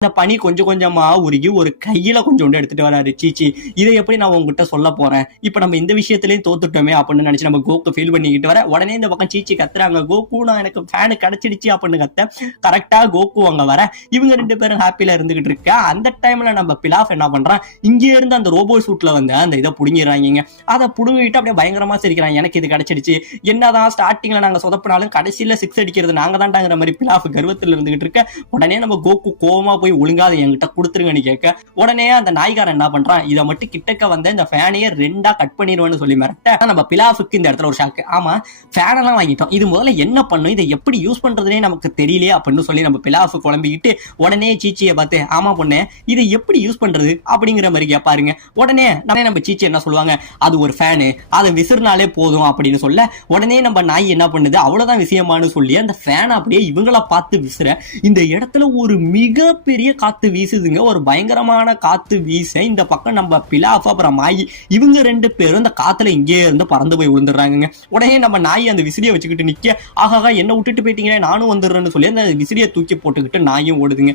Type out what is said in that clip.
அந்த பனி கொஞ்சம் கொஞ்சமா உருகி ஒரு கையில கொஞ்சோண்டு எடுத்துட்டு வராரு. சீச்சி இதை எப்படி நான் உங்ககிட்ட சொல்ல போறேன், இப்ப நம்ம இந்த விஷயத்திலயும் தோத்துட்டோமே அப்படின்னு நினைச்சு நம்ம கோக்கு ஃபீல் பண்ணிக்கிட்டு வர உடனே இந்த பக்கம் சீச்சி கத்துறாங்க, கோகு நான் எனக்கு ஃபேனு கிடைச்சிடுச்சு அப்படின்னு கத்த கரெக்டா கோகு அங்க வர இவங்க 2 பேரும் ஹாப்பில இருந்துகிட்டு இருக்க. அந்த டைம்ல நம்ம பிலாஃப் என்ன பண்றான், இங்கே இருந்து அந்த ரோபோ சூட்ல வந்து அந்த இதை புடுங்கிடுறாங்க. அதை புடுங்கிட்டு அப்படியே பயங்கரமா சிரிக்கிறான், எனக்கு இது கிடைச்சிடுச்சு, என்னதான் ஸ்டார்டிங்ல நாங்க சொதப்பினாலும் கடைசியில 6 அடிக்கிறது நாங்க தான்டாங்கிற மாதிரி பிலாஃப் கர்வத்தில் இருந்துகிட்டு இருக்க. உடனே நம்ம கோகு கோவமா போய் ஒழுங்காத என்கிட்ட கொடுத்துருங்கன்னு கேட்க உடனே அந்த நாய்காரன் என்ன பண்றான், இதை மட்டும் கிட்டக்க வந்து இந்த ஃபேனையே 2 கட் பண்ணிடுவேன்னு சொல்லி மிரட்ட நம்ம பிலாஃபுக்கு இந்த இடத்துல ஒரு ஷாக்கு. ஆமா ஃபேன் எல்லாம் வாங்கிட்டோம், இது முதல்ல என்ன பண்ணும், இதை எப்படி யூஸ் பண்றதுனே நமக்கு தெரியலையே அப்படின்னு சொல்லி நம்ம பிலாஃப் குழம்பிக்கிட்டு உடனே சீச்சியை பார்த்து ஆமா பொண்ணு இதை எப்படி யூஸ் பண்றது அப்படிங்கிற மாதிரி கேட்பாருங்க. உடனே நம்ம சீச்சி என்ன சொல்லுவாங்க, அது ஒரு ஃபேனு, அதை விசிறினாலே போதும் அப்படின்னு சொல்ல உடனே நம்ம நாய் என்ன பண்ணுது, அவ்வளவுதான் விஷயமானு சொல்லி அந்த ஃபேனை அப்படியே இவங்கள பார்த்து விசிற இந்த இடத்துல ஒரு மிகப்பெரிய காத்து வீசுதுங்க. ஒரு பயங்கரமான காத்து வீச இந்த பக்கம் நம்ம பிலாஃப் அப்புறம் மாயி இவங்க 2 பேரும் இந்த காத்துல இங்கே இருந்து பறந்து போய் விழுந்துடுறாங்க. உடனே நம்ம நாய் அந்த விசிறியை வச்சுக்கிட்டு நிக்க ஆகாக என்ன விட்டுட்டு போயிட்டீங்க நானும் வந்துடுறேன்னு சொல்லி அந்த விசிறியை தூக்கி போட்டுக்கிட்டு நாயும் ஓடுதுங்க.